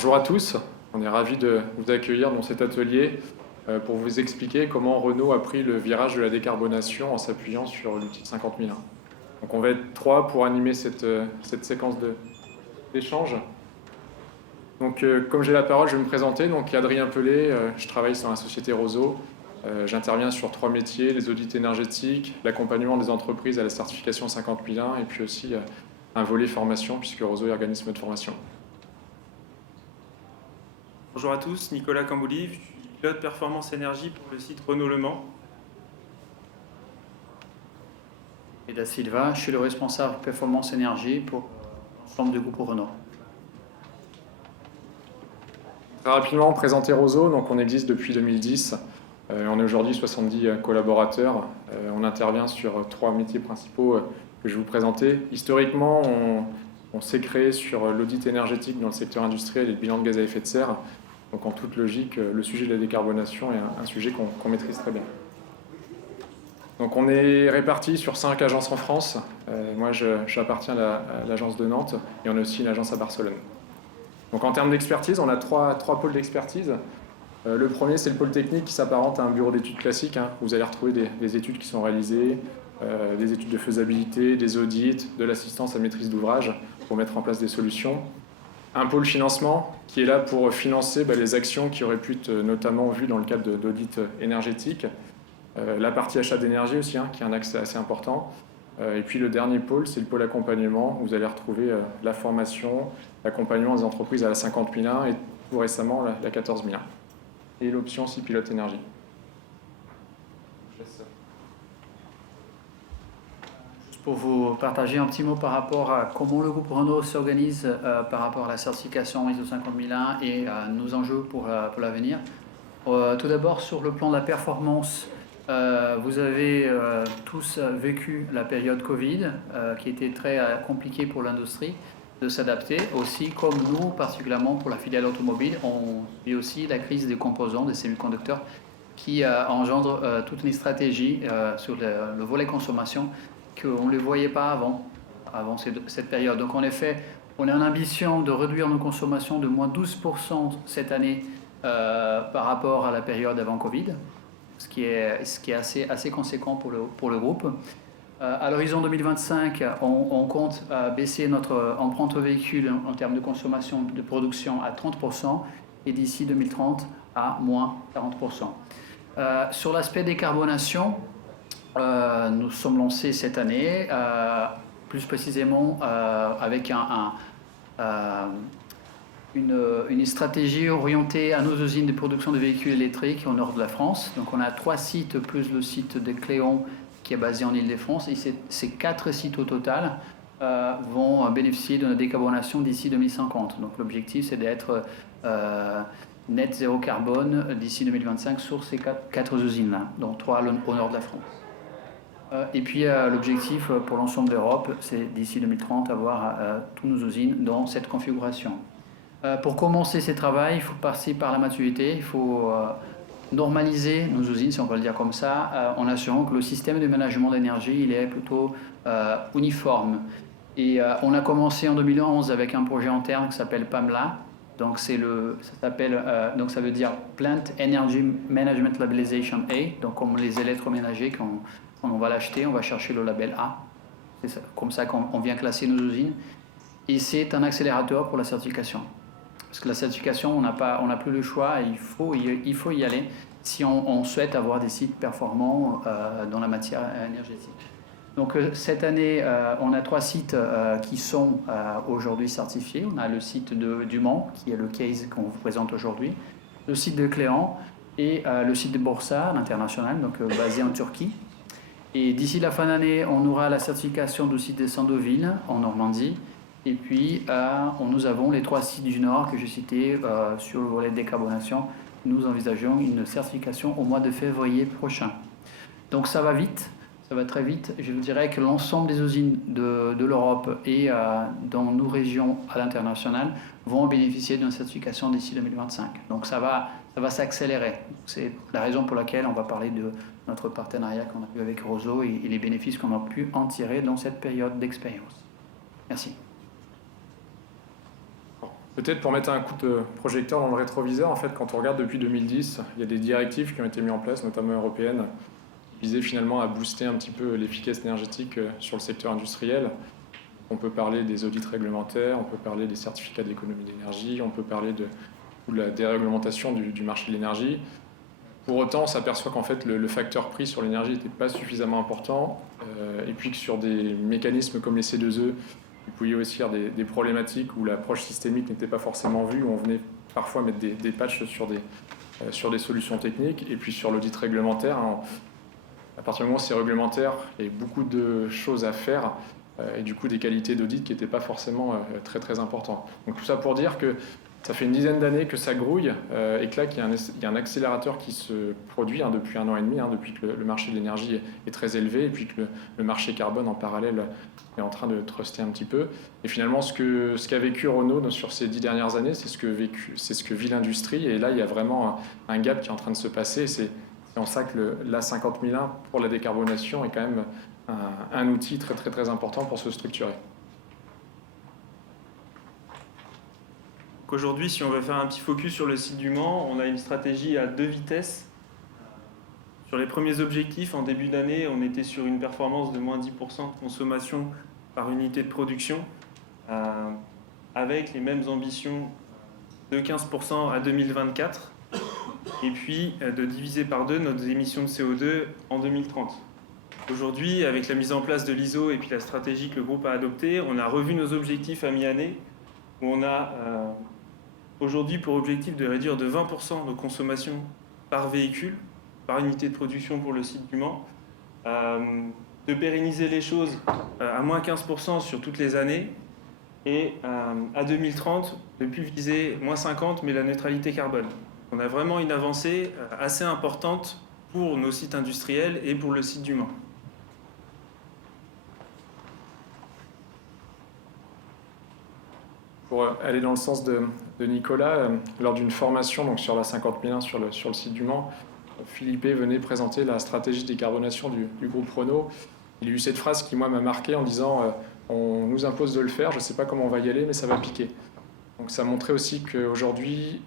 Bonjour à tous, on est ravis de vous accueillir dans cet atelier pour vous expliquer comment Renault a pris le virage de la décarbonation en s'appuyant sur l'outil de 50 001. Donc on va être trois pour animer cette séquence d'échange. Donc comme j'ai la parole, je vais me présenter. Donc Adrien Pelé, je travaille sur la société Roseau. J'interviens sur trois métiers, les audits énergétiques, l'accompagnement des entreprises à la certification 50 001 et puis aussi un volet formation puisque Roseau est organisme de formation. Bonjour à tous, Nicolas Cambouli, je suis pilote performance énergie pour le site Renault Le Mans. Et Da Silva, je suis le responsable performance énergie pour l'ensemble du groupe Renault. Très rapidement, présenter Roseau, donc on existe depuis 2010. On est aujourd'hui 70 collaborateurs. On intervient sur trois métiers principaux que je vais vous présenter. Historiquement, on s'est créé sur l'audit énergétique dans le secteur industriel et le bilan de gaz à effet de serre. Donc en toute logique, le sujet de la décarbonation est un sujet qu'on maîtrise très bien. Donc on est répartis sur 5 agences en France. Moi, j'appartiens à l'agence de Nantes et on a aussi une agence à Barcelone. Donc en termes d'expertise, on a trois pôles d'expertise. Le premier, c'est le pôle technique qui s'apparente à un bureau d'études classique. Vous allez retrouver des études qui sont réalisées, des études de faisabilité, des audits, de l'assistance à maîtrise d'ouvrage pour mettre en place des solutions. Un pôle financement qui est là pour financer les actions qui auraient pu être notamment vues dans le cadre d'audits énergétiques. La partie achat d'énergie aussi, qui est un axe assez important. Et puis le dernier pôle, c'est le pôle accompagnement, où vous allez retrouver la formation, l'accompagnement des entreprises à la 50 001 et tout récemment la 14 001. Et l'option 6 pilote énergie. Juste pour vous partager un petit mot par rapport à comment le groupe Renault s'organise par rapport à la certification ISO 50001 et nos enjeux pour l'avenir. Tout d'abord, sur le plan de la performance, vous avez tous vécu la période Covid qui était très compliquée pour l'industrie de s'adapter. Aussi, comme nous, particulièrement pour la filiale automobile, on vit aussi la crise des composants, des semi-conducteurs, qui engendre toutes les stratégies sur le volet consommation qu'on ne les voyait pas avant cette période. Donc en effet, on a une ambition de réduire nos consommations de moins 12% cette année par rapport à la période avant Covid, ce qui est assez conséquent pour le groupe. À l'horizon 2025, on compte baisser notre empreinte au véhicule en termes de consommation de production à 30% et d'ici 2030 à moins 40%. Sur l'aspect décarbonation, nous sommes lancés cette année, plus précisément avec une stratégie orientée à nos usines de production de véhicules électriques au nord de la France. Donc on a 3 sites plus le site de Cléon qui est basé en Île-de-France, et ces 4 sites au total vont bénéficier de la décarbonation d'ici 2050. Donc l'objectif, c'est d'être net zéro carbone d'ici 2025 sur ces 4 usines-là, dont 3 au nord de la France. Et puis l'objectif pour l'ensemble d'Europe, c'est d'ici 2030 avoir toutes nos usines dans cette configuration. Pour commencer ces travaux, il faut passer par la maturité, il faut normaliser nos usines, si on peut le dire comme ça, en assurant que le système de management d'énergie il est plutôt uniforme. Et on a commencé en 2011 avec un projet interne qui s'appelle PAMLA. Donc donc ça veut dire Plant Energy Management Labelization A. Donc comme les électroménagers, quand on va l'acheter, on va chercher le label A. C'est comme ça qu'on vient classer nos usines. Et c'est un accélérateur pour la certification. Parce que la certification, on n'a plus le choix, il faut y aller si on souhaite avoir des sites performants dans la matière énergétique. Donc cette année, on a 3 sites qui sont aujourd'hui certifiés. On a le site du Mans, qui est le case qu'on vous présente aujourd'hui, le site de Cléon et le site de Bursa, l'international, donc basé en Turquie. Et d'ici la fin d'année, on aura la certification du site de Sandouville, en Normandie. Et puis, nous avons les 3 sites du Nord que j'ai cités sur le volet de décarbonation. Nous envisageons une certification au mois de février prochain. Donc ça va vite, ça va très vite. Je vous dirais que l'ensemble des usines de l'Europe et dans nos régions à l'international vont bénéficier d'une certification d'ici 2025. Donc ça va s'accélérer. C'est la raison pour laquelle on va parler de notre partenariat qu'on a eu avec Roseau et les bénéfices qu'on a pu en tirer dans cette période d'expérience. Merci. Peut-être pour mettre un coup de projecteur dans le rétroviseur, en fait, quand on regarde depuis 2010, il y a des directives qui ont été mises en place, notamment européennes, qui visaient finalement à booster un petit peu l'efficacité énergétique sur le secteur industriel. On peut parler des audits réglementaires, on peut parler des certificats d'économie d'énergie, on peut parler de la déréglementation du marché de l'énergie. Pour autant, on s'aperçoit qu'en fait, le facteur prix sur l'énergie n'était pas suffisamment important, et puis que sur des mécanismes comme les C2E, il pouvait aussi y avoir des problématiques où l'approche systémique n'était pas forcément vue, où on venait parfois mettre des patchs sur des solutions techniques, et puis sur l'audit réglementaire. À partir du moment où c'est réglementaire, il y a beaucoup de choses à faire, et du coup des qualités d'audit qui n'étaient pas forcément très très importantes. Donc tout ça pour dire que ça fait une dizaine d'années que ça grouille, et que là qu'il y a un accélérateur qui se produit depuis 1 an et demi, depuis que le marché de l'énergie est très élevé, et puis que le marché carbone en parallèle est en train de truster un petit peu. Et finalement, ce qu'a vécu Renault sur ces 10 dernières années, c'est ce que vit l'industrie, et là il y a vraiment un gap qui est en train de se passer. C'est en ça que l'A50001 pour la décarbonation est quand même un outil très très très important pour se structurer. Aujourd'hui, si on veut faire un petit focus sur le site du Mans, on a une stratégie à 2 vitesses. Sur les premiers objectifs, en début d'année, on était sur une performance de moins 10% de consommation par unité de production, avec les mêmes ambitions de 15% à 2024, et puis de diviser par 2 nos émissions de CO2 en 2030. Aujourd'hui, avec la mise en place de l'ISO et puis la stratégie que le groupe a adoptée, on a revu nos objectifs à mi-année, où on a aujourd'hui pour objectif de réduire de 20% nos consommations par véhicule, par unité de production pour le site du Mans, de pérenniser les choses à moins 15% sur toutes les années, et à 2030, de plus viser moins 50%, mais la neutralité carbone. On a vraiment une avancée assez importante pour nos sites industriels et pour le site du Mans. Pour aller dans le sens de Nicolas, lors d'une formation donc sur la 50001 sur le site du Mans, Philippe venait présenter la stratégie de décarbonation du groupe Renault. Il y a eu cette phrase qui, moi, m'a marqué en disant on nous impose de le faire, je ne sais pas comment on va y aller, mais ça va piquer. Donc ça montrait aussi qu'aujourd'hui,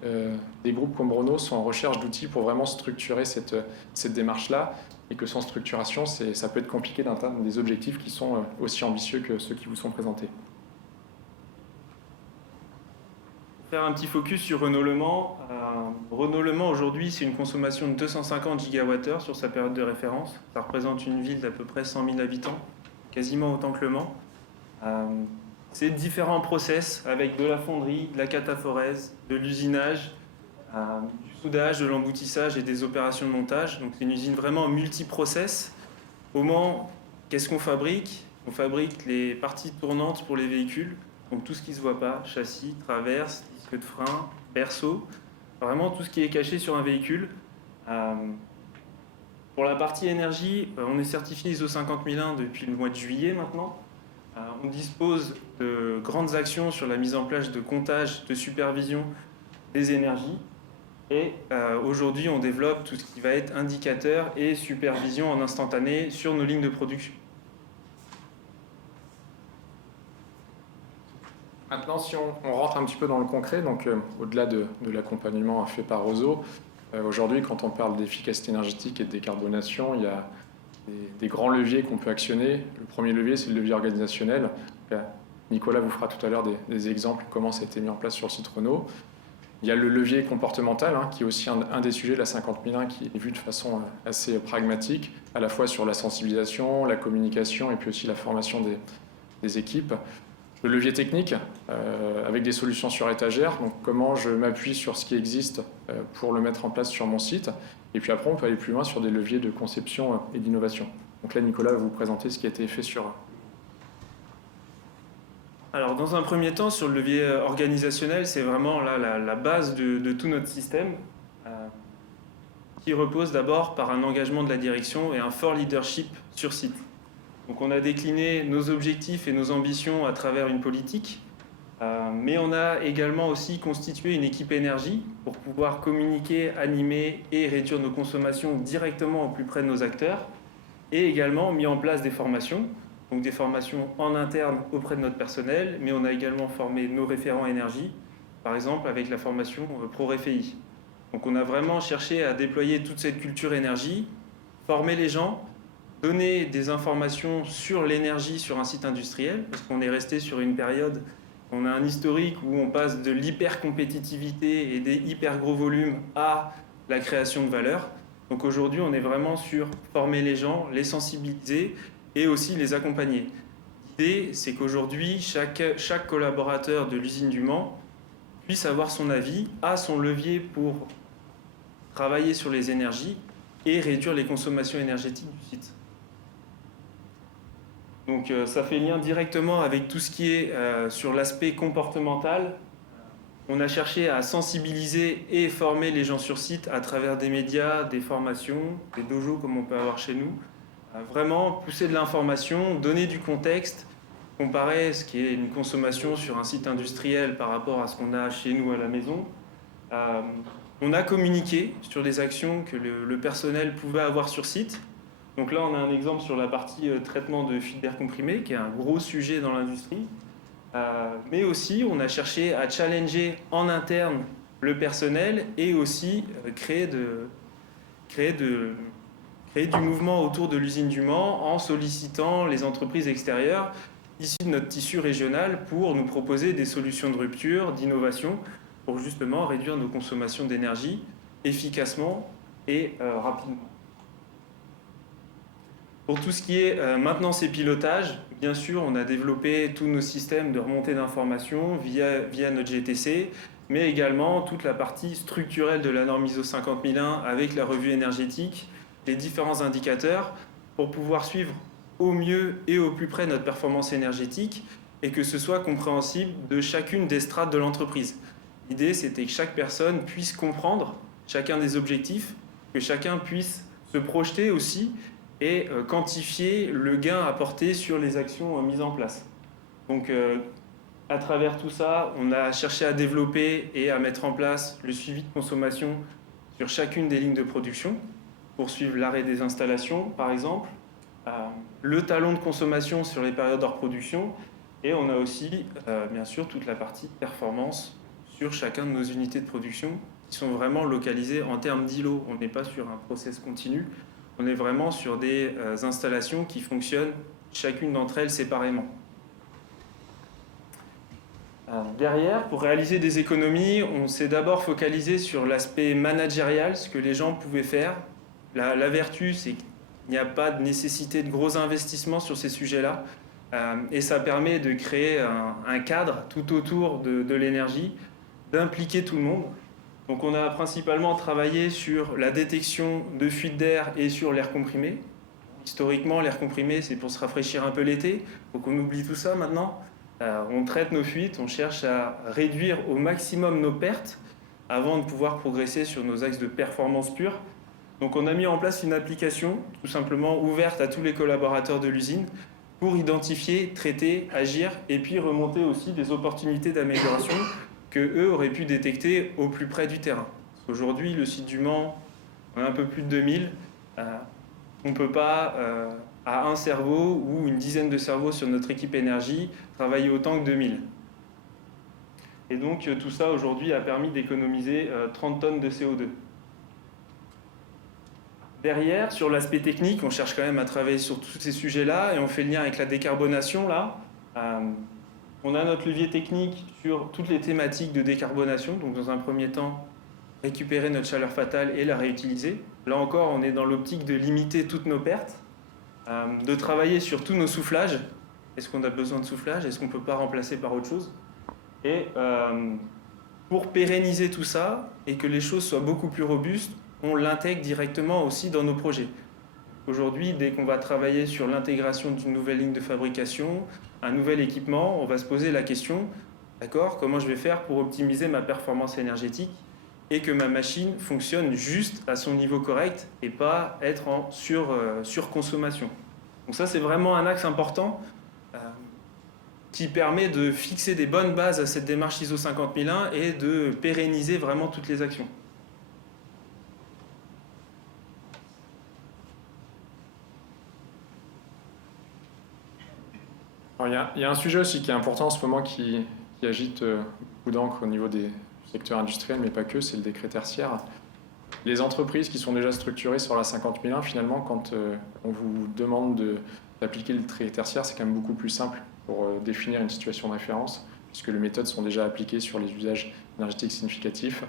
des groupes comme Renault sont en recherche d'outils pour vraiment structurer cette démarche-là, et que sans structuration, ça peut être compliqué d'atteindre des objectifs qui sont aussi ambitieux que ceux qui vous sont présentés. Faire un petit focus sur Renault Le Mans. Renault Le Mans aujourd'hui, c'est une consommation de 250 GWh sur sa période de référence. Ça représente une ville d'à peu près 100 000 habitants, quasiment autant que Le Mans. C'est différents process avec de la fonderie, de la cataphorèse, de l'usinage, du soudage, de l'emboutissage et des opérations de montage. Donc c'est une usine vraiment multi-process. Au Mans, qu'est-ce qu'on fabrique? On fabrique les parties tournantes pour les véhicules. Donc tout ce qui ne se voit pas, châssis, traverse, disque de frein, berceau, vraiment tout ce qui est caché sur un véhicule. Pour la partie énergie, on est certifié ISO 50001 depuis le mois de juillet maintenant. On dispose de grandes actions sur la mise en place de comptage, de supervision des énergies. Et aujourd'hui, on développe tout ce qui va être indicateur et supervision en instantané sur nos lignes de production. Maintenant, si on rentre un petit peu dans le concret, donc au-delà de l'accompagnement fait par Roseau, aujourd'hui, quand on parle d'efficacité énergétique et de décarbonation, il y a des grands leviers qu'on peut actionner. Le premier levier, c'est le levier organisationnel. Nicolas vous fera tout à l'heure des exemples de comment ça a été mis en place sur le site Renault. Il y a le levier comportemental, qui est aussi un des sujets de la 50001, qui est vu de façon assez pragmatique, à la fois sur la sensibilisation, la communication et puis aussi la formation des équipes. Le levier technique, avec des solutions sur étagère, donc comment je m'appuie sur ce qui existe pour le mettre en place sur mon site. Et puis après, on peut aller plus loin sur des leviers de conception et d'innovation. Donc là, Nicolas va vous présenter ce qui a été fait sur... Alors, dans un premier temps, sur le levier organisationnel, c'est vraiment là, la base de tout notre système, qui repose d'abord par un engagement de la direction et un fort leadership sur site. Donc on a décliné nos objectifs et nos ambitions à travers une politique, mais on a également aussi constitué une équipe énergie pour pouvoir communiquer, animer et réduire nos consommations directement au plus près de nos acteurs, et également mis en place des formations, donc des formations en interne auprès de notre personnel, mais on a également formé nos référents énergie par exemple avec la formation ProRéféi. Donc on a vraiment cherché à déployer toute cette culture énergie, former les gens, donner des informations sur l'énergie sur un site industriel, parce qu'on est resté sur une période, on a un historique où on passe de l'hyper-compétitivité et des hyper gros volumes à la création de valeur. Donc aujourd'hui, on est vraiment sur former les gens, les sensibiliser et aussi les accompagner. L'idée, c'est qu'aujourd'hui, chaque collaborateur de l'usine du Mans puisse avoir son avis, a son levier pour travailler sur les énergies et réduire les consommations énergétiques du site. Donc ça fait lien directement avec tout ce qui est sur l'aspect comportemental. On a cherché à sensibiliser et former les gens sur site à travers des médias, des formations, des dojos comme on peut avoir chez nous. Vraiment pousser de l'information, donner du contexte, comparer ce qui est une consommation sur un site industriel par rapport à ce qu'on a chez nous à la maison. On a communiqué sur les actions que le personnel pouvait avoir sur site. Donc là, on a un exemple sur la partie traitement de fuite d'air comprimé, qui est un gros sujet dans l'industrie. Mais aussi, on a cherché à challenger en interne le personnel et aussi créer du mouvement autour de l'usine du Mans en sollicitant les entreprises extérieures issues de notre tissu régional pour nous proposer des solutions de rupture, d'innovation, pour justement réduire nos consommations d'énergie efficacement et rapidement. Pour tout ce qui est maintenance et pilotage, bien sûr, on a développé tous nos systèmes de remontée d'informations via notre GTC, mais également toute la partie structurelle de la norme ISO 50001 avec la revue énergétique, les différents indicateurs pour pouvoir suivre au mieux et au plus près notre performance énergétique et que ce soit compréhensible de chacune des strates de l'entreprise. L'idée, c'était que chaque personne puisse comprendre chacun des objectifs, que chacun puisse se projeter aussi et quantifier le gain apporté sur les actions mises en place. Donc, à travers tout ça, on a cherché à développer et à mettre en place le suivi de consommation sur chacune des lignes de production, pour suivre l'arrêt des installations, par exemple, le talon de consommation sur les périodes hors production, et on a aussi, bien sûr, toute la partie performance sur chacun de nos unités de production, qui sont vraiment localisées en termes d'îlots. On n'est pas sur un process continu, on est vraiment sur des installations qui fonctionnent chacune d'entre elles séparément. Derrière, pour réaliser des économies, on s'est d'abord focalisé sur l'aspect managérial, ce que les gens pouvaient faire. La vertu, c'est qu'il n'y a pas de nécessité de gros investissements sur ces sujets-là. Et ça permet de créer un cadre tout autour de l'énergie, d'impliquer tout le monde. Donc on a principalement travaillé sur la détection de fuite d'air et sur l'air comprimé. Historiquement, l'air comprimé, c'est pour se rafraîchir un peu l'été. Donc on oublie tout ça maintenant. On traite nos fuites, on cherche à réduire au maximum nos pertes avant de pouvoir progresser sur nos axes de performance pure. Donc on a mis en place une application tout simplement ouverte à tous les collaborateurs de l'usine pour identifier, traiter, agir et puis remonter aussi des opportunités d'amélioration que eux auraient pu détecter au plus près du terrain. Aujourd'hui, le site du Mans, on a un peu plus de 2000. On ne peut pas, à un cerveau ou une dizaine de cerveaux sur notre équipe énergie, travailler autant que 2000. Et donc tout ça aujourd'hui a permis d'économiser 30 tonnes de CO2. Derrière, sur l'aspect technique, on cherche quand même à travailler sur tous ces sujets-là et on fait le lien avec la décarbonation là. On a notre levier technique sur toutes les thématiques de décarbonation. Donc dans un premier temps, récupérer notre chaleur fatale et la réutiliser. Là encore, on est dans l'optique de limiter toutes nos pertes, de travailler sur tous nos soufflages. Est-ce qu'on a besoin de soufflage? Est-ce qu'on ne peut pas remplacer par autre chose? Et pour pérenniser tout ça et que les choses soient beaucoup plus robustes, on l'intègre directement aussi dans nos projets. Aujourd'hui, dès qu'on va travailler sur l'intégration d'une nouvelle ligne de fabrication, un nouvel équipement, on va se poser la question, d'accord, comment je vais faire pour optimiser ma performance énergétique et que ma machine fonctionne juste à son niveau correct et pas être en surconsommation. Donc ça, c'est vraiment un axe important qui permet de fixer des bonnes bases à cette démarche ISO 50001 et de pérenniser vraiment toutes les actions. Il y a un sujet aussi qui est important en ce moment qui qui agite beaucoup d'encre au niveau des secteurs industriels, mais pas que, c'est le décret tertiaire. Les entreprises qui sont déjà structurées sur la 50001, finalement, quand on vous demande d'appliquer le décret tertiaire, c'est quand même beaucoup plus simple pour définir une situation de référence, puisque les méthodes sont déjà appliquées sur les usages énergétiques significatifs.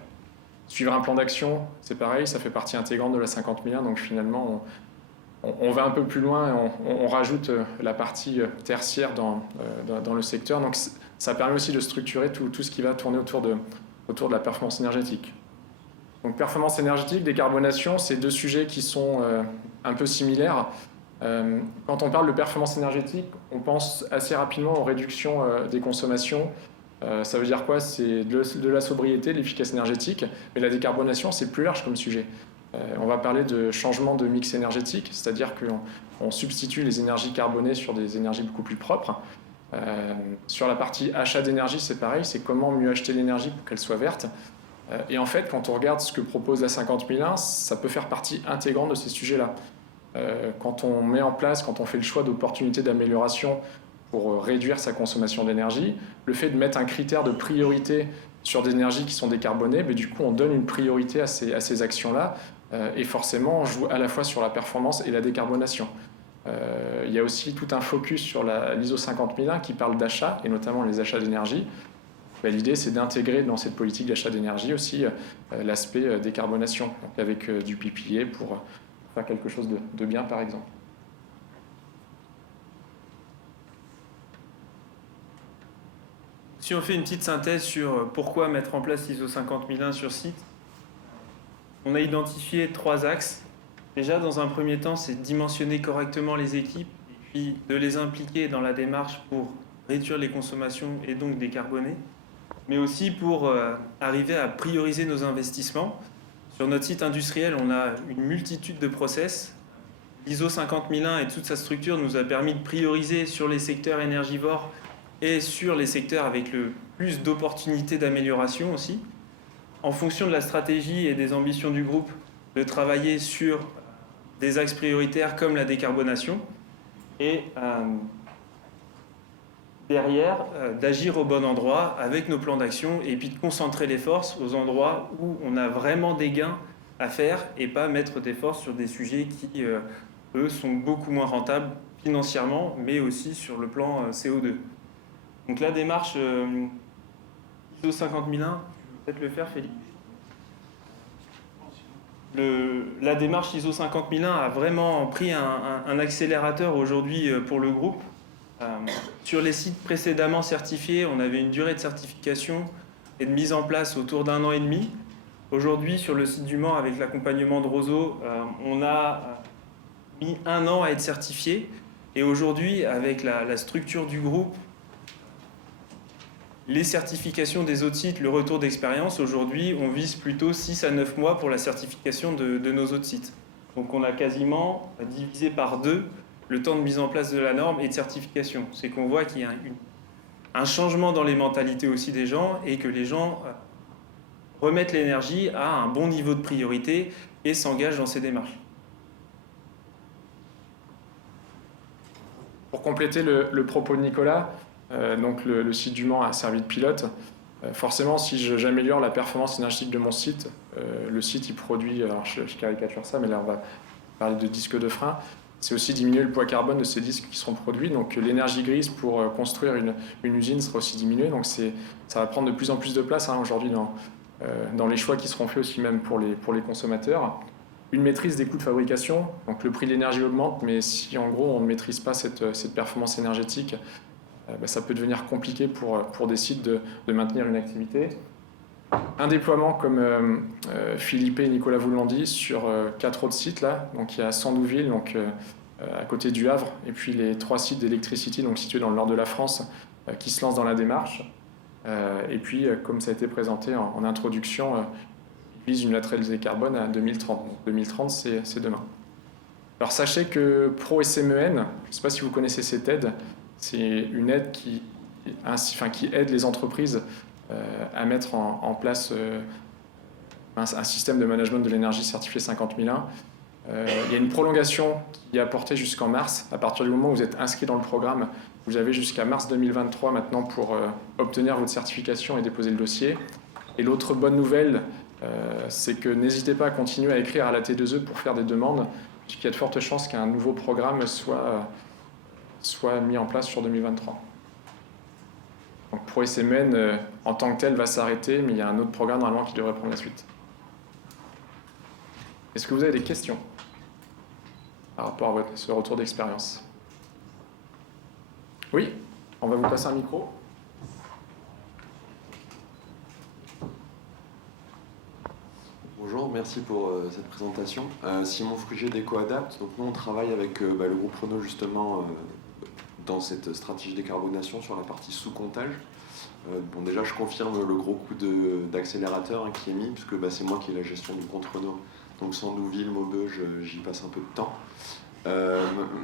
Suivre un plan d'action, c'est pareil, ça fait partie intégrante de la 50001, donc finalement, on va un peu plus loin et on rajoute la partie tertiaire dans le secteur. Donc ça permet aussi de structurer tout ce qui va tourner autour de la performance énergétique. Donc performance énergétique, décarbonation, c'est deux sujets qui sont un peu similaires. Quand on parle de performance énergétique, on pense assez rapidement aux réductions des consommations. Ça veut dire quoi? C'est de la sobriété, de l'efficacité énergétique, mais la décarbonation, c'est plus large comme sujet. On va parler de changement de mix énergétique, c'est-à-dire qu'on substitue les énergies carbonées sur des énergies beaucoup plus propres. Sur la partie achat d'énergie, c'est pareil, c'est comment mieux acheter l'énergie pour qu'elle soit verte. Et en fait, quand on regarde ce que propose la 50001, ça peut faire partie intégrante de ces sujets-là. Quand on met en place, quand on fait le choix d'opportunités d'amélioration pour réduire sa consommation d'énergie, le fait de mettre un critère de priorité sur des énergies qui sont décarbonées, mais du coup on donne une priorité à ces actions-là, et forcément on joue à la fois sur la performance et la décarbonation. Il y a aussi tout un focus sur l'ISO 50001 qui parle d'achat, et notamment les achats d'énergie. L'idée, c'est d'intégrer dans cette politique d'achat d'énergie aussi l'aspect décarbonation, donc avec du PPA pour faire quelque chose de bien, par exemple. Si on fait une petite synthèse sur pourquoi mettre en place l'ISO 50001 sur site, on a identifié 3 axes. Déjà, dans un premier temps, c'est de dimensionner correctement les équipes et puis de les impliquer dans la démarche pour réduire les consommations et donc décarboner, mais aussi pour arriver à prioriser nos investissements. Sur notre site industriel, on a une multitude de process. L'ISO 50001 et toute sa structure nous a permis de prioriser sur les secteurs énergivores et sur les secteurs avec le plus d'opportunités d'amélioration aussi. En fonction de la stratégie et des ambitions du groupe, de travailler sur des axes prioritaires comme la décarbonation et derrière d'agir au bon endroit avec nos plans d'action et puis de concentrer les forces aux endroits où on a vraiment des gains à faire et pas mettre des forces sur des sujets qui, eux, sont beaucoup moins rentables financièrement, mais aussi sur le plan CO2. Donc la démarche ISO 50001, tu veux peut-être le faire, Félix? La démarche ISO 50001 a vraiment pris un accélérateur aujourd'hui pour le groupe. Sur les sites précédemment certifiés, on avait une durée de certification et de mise en place autour d'1 an et demi. Aujourd'hui, sur le site du Mans, avec l'accompagnement de Roseau, on a mis 1 an à être certifié. Et aujourd'hui, avec la structure du groupe, les certifications des autres sites, le retour d'expérience, aujourd'hui, on vise plutôt 6 à 9 mois pour la certification de nos autres sites. Donc on a quasiment divisé par 2 le temps de mise en place de la norme et de certification. C'est qu'on voit qu'il y a un changement dans les mentalités aussi des gens et que les gens remettent l'énergie à un bon niveau de priorité et s'engagent dans ces démarches. Pour compléter le propos de Nicolas, donc le site du Mans a servi de pilote. Forcément, si j'améliore la performance énergétique de mon site, le site il produit, alors je caricature ça, mais là on va parler de disques de frein, c'est aussi diminuer le poids carbone de ces disques qui seront produits. Donc l'énergie grise pour construire une usine sera aussi diminuée. Donc ça va prendre de plus en plus de place aujourd'hui dans les choix qui seront faits aussi même pour les consommateurs. Une maîtrise des coûts de fabrication, donc le prix de l'énergie augmente, mais si en gros on ne maîtrise pas cette performance énergétique, ça peut devenir compliqué pour des sites de maintenir une activité. Un déploiement, comme Philippe et Nicolas vous l'ont dit, sur 4 autres sites là. Donc il y a Sandouville, donc à côté du Havre, et puis les 3 sites d'Electricity, donc situés dans le nord de la France, qui se lancent dans la démarche. Et puis, comme ça a été présenté en introduction, ils visent une neutralité carbone à 2030. Donc 2030, c'est demain. Alors sachez que ProSMEN, je ne sais pas si vous connaissez cette aide, c'est une aide qui aide les entreprises à mettre en place un système de management de l'énergie certifié 50001. Il y a une prolongation qui est apportée jusqu'en mars. À partir du moment où vous êtes inscrit dans le programme, vous avez jusqu'à mars 2023 maintenant pour obtenir votre certification et déposer le dossier. Et l'autre bonne nouvelle, c'est que n'hésitez pas à continuer à écrire à la T2E pour faire des demandes, puisqu'il y a de fortes chances qu'un nouveau programme soit mis en place sur 2023. Donc pour SMN, en tant que tel, va s'arrêter, mais il y a un autre programme normalement qui devrait prendre la suite. Est-ce que vous avez des questions par rapport à ce retour d'expérience? Oui, on va vous passer un micro. Bonjour, merci pour cette présentation. Simon Frugier d'EcoAdapt. Donc nous on travaille avec le groupe Renault justement dans cette stratégie décarbonation sur la partie sous-comptage. Bon déjà je confirme le gros coup d'accélérateur qui est mis, puisque c'est moi qui ai la gestion du compte Renault. Donc Sandouville, Maubeuge, j'y passe un peu de temps.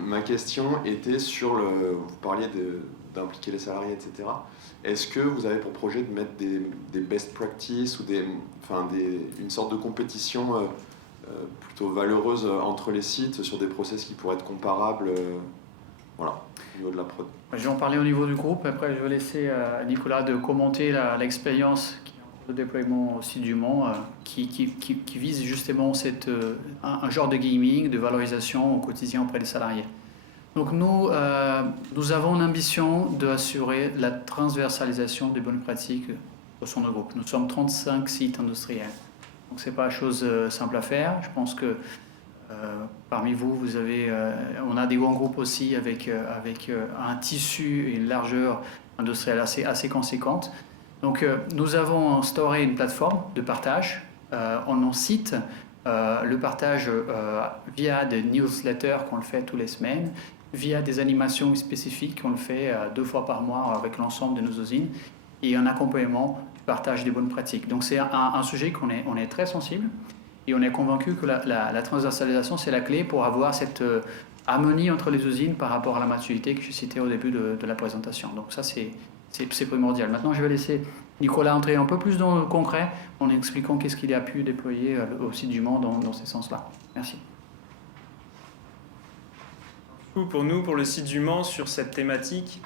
Ma question était sur vous parliez d'impliquer les salariés, etc. Est-ce que vous avez pour projet de mettre des best practices ou une sorte de compétition plutôt valeureuse entre les sites sur des process qui pourraient être comparables voilà, au niveau de la prod? Je vais en parler au niveau du groupe. Après, je vais laisser Nicolas de commenter l'expérience de déploiement au site du Mans qui vise justement un genre de gaming, de valorisation au quotidien auprès des salariés. Donc nous avons l'ambition d'assurer la transversalisation des bonnes pratiques au sein de groupe. Nous sommes 35 sites industriels. Donc ce n'est pas chose simple à faire. Je pense que parmi vous, on a des grands groupes aussi avec un tissu et une largeur industrielle assez conséquente. Donc nous avons instauré une plateforme de partage. On cite le partage via des newsletters qu'on le fait toutes les semaines, via des animations spécifiques qu'on le fait 2 fois par mois avec l'ensemble de nos usines, et un accompagnement du partage des bonnes pratiques. Donc c'est un sujet qu'on est très sensible, et on est convaincu que la transversalisation, c'est la clé pour avoir cette harmonie entre les usines par rapport à la maturité que je citais au début de la présentation. Donc ça, c'est primordial. Maintenant, je vais laisser Nicolas entrer un peu plus dans le concret en expliquant qu'est-ce qu'il a pu déployer au site du Mans dans ces sens-là. Merci. Pour nous, pour le site du Mans, sur cette thématique,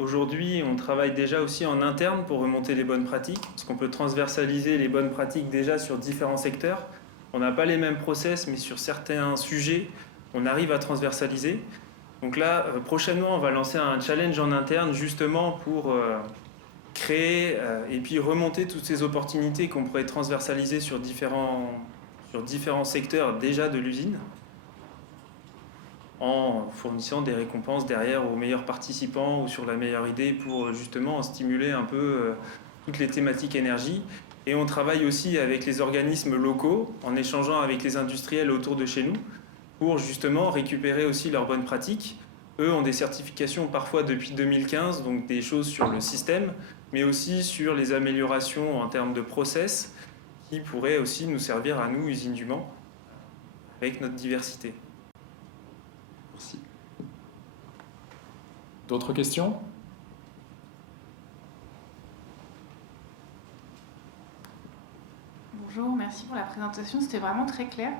aujourd'hui, on travaille déjà aussi en interne pour remonter les bonnes pratiques, parce qu'on peut transversaliser les bonnes pratiques déjà sur différents secteurs. On n'a pas les mêmes process, mais sur certains sujets, on arrive à transversaliser. Donc là, prochainement, on va lancer un challenge en interne, justement pour créer et puis remonter toutes ces opportunités qu'on pourrait transversaliser sur différents secteurs déjà de l'usine, en fournissant des récompenses derrière aux meilleurs participants ou sur la meilleure idée pour justement stimuler un peu toutes les thématiques énergie. Et on travaille aussi avec les organismes locaux, en échangeant avec les industriels autour de chez nous, pour justement récupérer aussi leurs bonnes pratiques. Eux ont des certifications parfois depuis 2015, donc des choses sur le système, mais aussi sur les améliorations en termes de process, qui pourraient aussi nous servir à nous, usines du Mans, avec notre diversité. Merci. D'autres questions? Bonjour, merci pour la présentation, c'était vraiment très clair.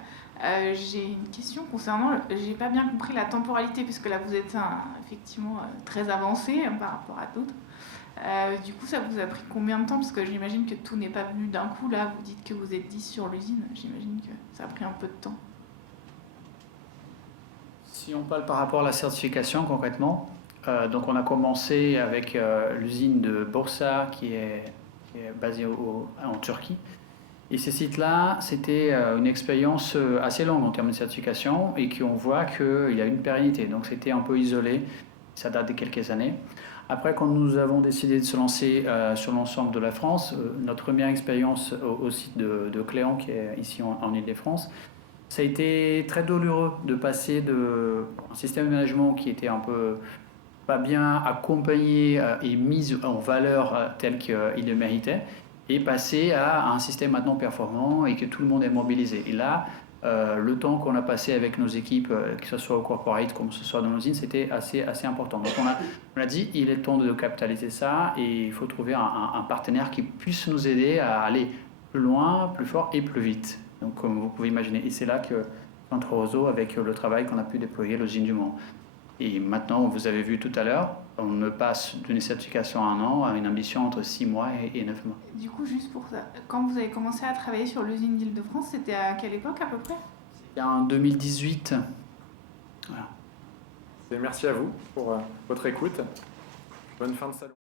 J'ai une question concernant, j'ai pas bien compris la temporalité, puisque là vous êtes effectivement très avancé par rapport à d'autres. Du coup, ça vous a pris combien de temps? Parce que j'imagine que tout n'est pas venu d'un coup. Là, vous dites que vous êtes 10 sur l'usine, j'imagine que ça a pris un peu de temps. Si on parle par rapport à la certification concrètement, donc on a commencé avec l'usine de Bursa qui est basée en Turquie. Et ces sites-là, c'était une expérience assez longue en termes de certification et qu'on voit qu'il y a une pérennité. Donc c'était un peu isolé, ça date de quelques années. Après, quand nous avons décidé de se lancer sur l'ensemble de la France, notre première expérience au site de Cléon, qui est ici en Île-de-France, ça a été très douloureux de passer d'un système de management qui était un peu pas bien accompagné et mis en valeur tel qu'il le méritait, et passer à un système maintenant performant et que tout le monde est mobilisé. Et là, le temps qu'on a passé avec nos équipes, que ce soit au corporate comme que ce soit dans l'usine, c'était assez important. Donc on a dit, il est temps de capitaliser ça et il faut trouver un partenaire qui puisse nous aider à aller plus loin, plus fort et plus vite. Donc comme vous pouvez imaginer, et c'est là que Centre Roseau avec le travail qu'on a pu déployer à l'usine du Mans. Et maintenant, vous avez vu tout à l'heure, on passe d'une certification à 1 an à une ambition entre 6 mois et 9 mois. Du coup, juste pour ça, quand vous avez commencé à travailler sur l'usine d'Île-de-France, c'était à quelle époque à peu près? C'était en 2018. Voilà. Et merci à vous pour votre écoute. Bonne fin de salon.